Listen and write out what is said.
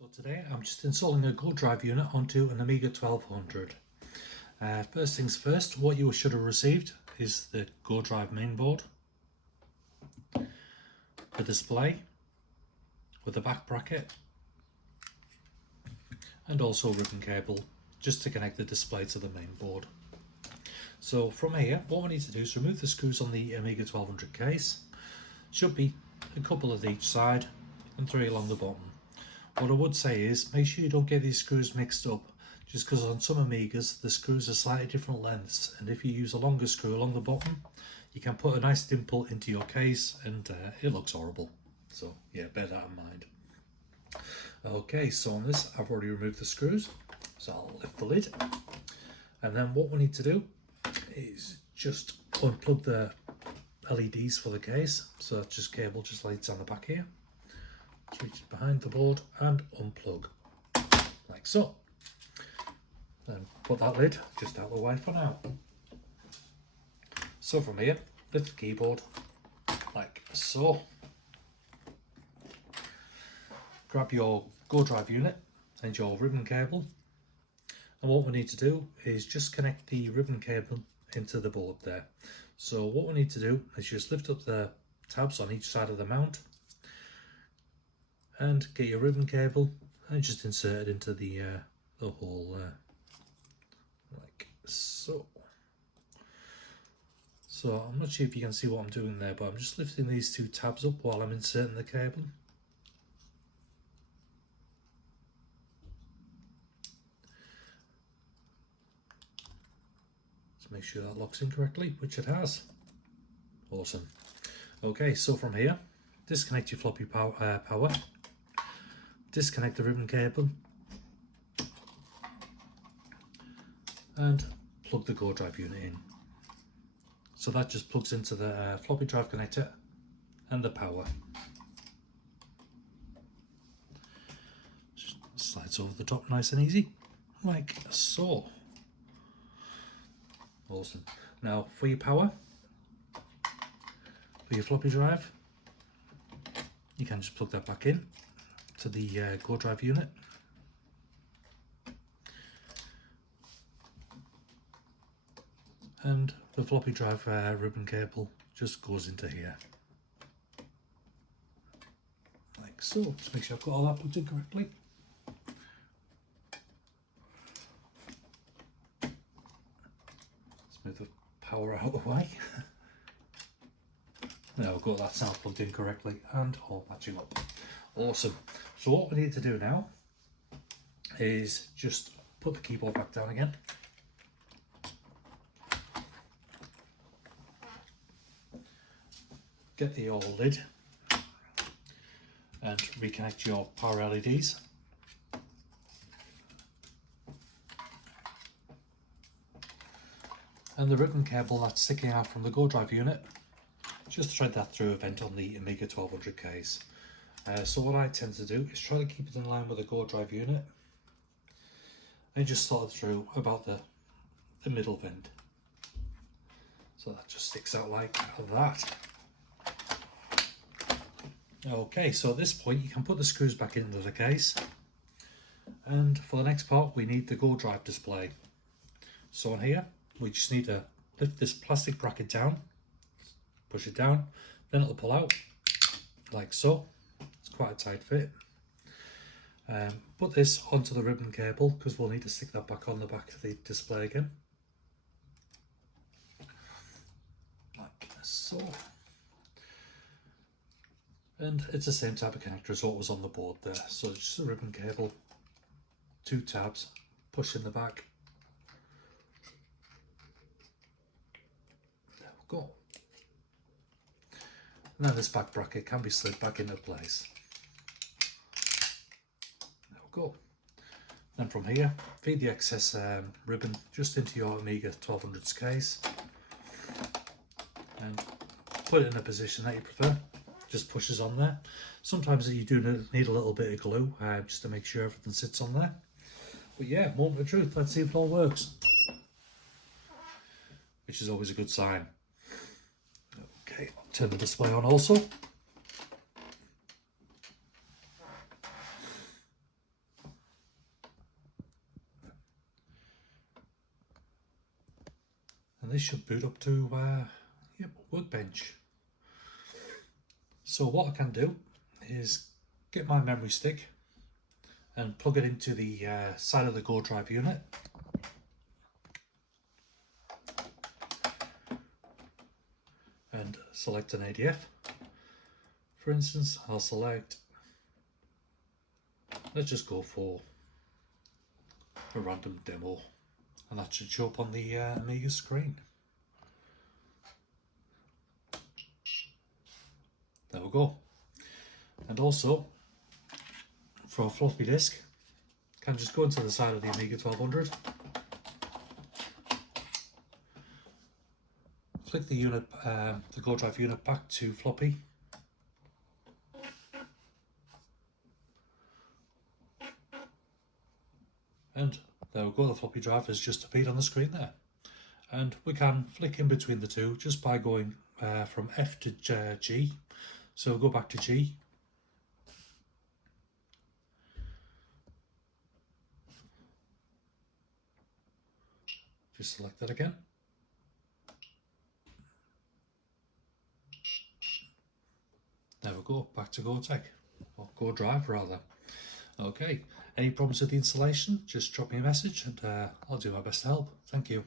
So today I'm just installing a GoDrive unit onto an Amiga 1200. First things first, what you should have received is the GoDrive mainboard, the display with the back bracket, and also a ribbon cable just to connect the display to the mainboard. So from here, what we need to do is remove the screws on the Amiga 1200 case. Should be a couple of each side and 3 along the bottom. What I would say is make sure you don't get these screws mixed up, just because on some Amigas the screws are slightly different lengths, and if you use a longer screw along the bottom you can put a nice dimple into your case and it looks horrible. So yeah, bear that in mind. Okay, so on this I've already removed the screws, so I'll lift the lid, and then what we need to do is just unplug the LEDs for the case. So that's just cable just lights on the back here. Just reach behind the board and unplug, like so. Then put that lid just out of the way for now. So from here, lift the keyboard, like so. Grab your GoDrive unit and your ribbon cable. And what we need to do is just connect the ribbon cable into the board there. So what we need to do is just lift up the tabs on each side of the mount and get your ribbon cable and just insert it into the hole there, like so. So I'm not sure if you can see what I'm doing there, but I'm just lifting these 2 tabs up while I'm inserting the cable. Let's make sure that locks in correctly, which it has. Awesome. Okay, so from here, disconnect your floppy power, disconnect the ribbon cable, and plug the GoDrive unit in. So that just plugs into the floppy drive connector and the power. Just slides over the top nice and easy, like so. Awesome. Now for your power, for your floppy drive, you can just plug that back in to the GoDrive unit. And the floppy drive ribbon cable just goes into here, like so. Just make sure I've got all that plugged in correctly. Let's move the power out of the way. Now we've got that sound plugged in correctly and all matching up. Awesome. So what we need to do now is just put the keyboard back down again. Get the old lid and reconnect your power LEDs. And the ribbon cable that's sticking out from the GoDrive unit, just thread that through a vent on the Amiga 1200 case. So what I tend to do is try to keep it in line with the GoDrive unit and just slot it through about the middle vent. So that just sticks out like that. Okay, so at this point you can put the screws back into the case, and for the next part we need the GoDrive display. So on here we just need to lift this plastic bracket down, push it down, then it'll pull out like so. It's quite a tight fit. Put this onto the ribbon cable because we'll need to stick that back on the back of the display again, like so. And it's the same type of connector as what was on the board there. So just a ribbon cable, 2 tabs, push in the back. There we go. And then this back bracket can be slid back into place. There we go. Then from here, feed the excess ribbon just into your Amiga 1200's case and put it in a position that you prefer. Just pushes on there. Sometimes you do need a little bit of glue just to make sure everything sits on there. But yeah, moment of truth, let's see if it all works, which is always a good sign. Okay, I'll turn the display on also. this should boot up to yep, Workbench. So what I can do is get my memory stick and plug it into the side of the GoDrive unit. And select an ADF. For instance, I'll select, let's just go for a random demo, and that should show up on the Amiga screen. There we go. And also, for a floppy disk, can just go into the side of the Amiga 1200, flick the unit, the GoDrive unit back to floppy, and there we go, the floppy drive has just appeared on the screen there. And we can flick in between the two just by going from F to G. So we'll go back to G. Just select that again. There we go, back to GoTech, or GoDrive rather. Okay, any problems with the installation, just drop me a message and I'll do my best to help. Thank you.